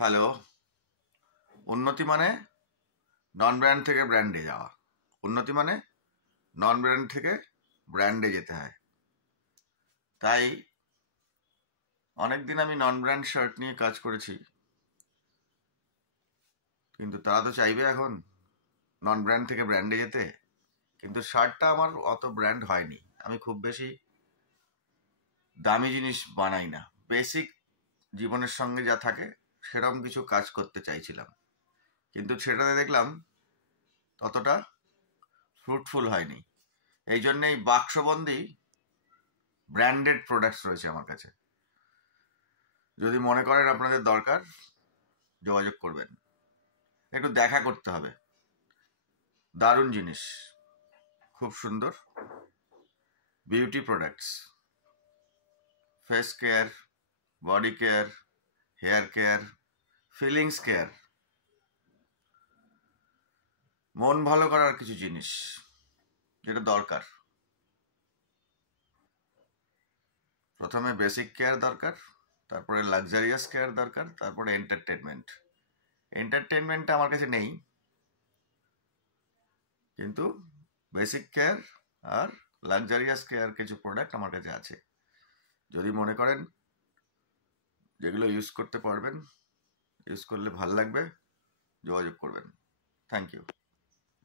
Hello. উন্নতি মানে নন brand থেকে ব্র্যান্ডে যাওয়া। উন্নতি মানে নন ব্র্যান্ড থেকে ব্র্যান্ডে যেতে হয়। তাই অনেকদিন আমি নন ব্র্যান্ড শার্ট নিয়ে কাজ করেছি, কিন্তু তারা তো চাইবে এখন নন ব্র্যান্ড থেকে ব্র্যান্ডে যেতে। কিন্তু শার্টটা আমার অত ব্র্যান্ড হয়নি। আমি খুব বেশি দামি জিনিস বানাই না। বেসিক জীবনের সঙ্গে যা থাকে সেরকম কিছু কাজ করতে চাইছিলাম, কিন্তু সেটাতে দেখলাম ততটা ফ্রুটফুল হয়নি। এই জন্যেই বাক্সবন্দি ব্র্যান্ডেড প্রোডাক্টস রয়েছে আমার কাছে। যদি মনে করেন আপনাদের দরকার, যোগাযোগ করবেন। একটু দেখা করতে হবে। দারুণ জিনিস, খুব সুন্দর। Beauty products, face care, body care, hair care, feelings care, মন ভালো করার কিছু জিনিস যেটা দরকার। প্রথমে বেসিক কেয়ার দরকার, তারপরে লাক্সারিয়াস কেয়ার দরকার, তারপরে এন্টারটেনমেন্ট। এন্টারটেনমেন্টটা আমার কাছে নেই, কিন্তু বেসিক কেয়ার আর লাক্সারিয়াস কেয়ার কিছু প্রোডাক্ট আমার কাছে আছে। যদি মনে করেন যেগুলো ইউজ করতে পারবেন, ইউজ করলে ভাল লাগবে, যোগাযোগ করবেন। Thank you.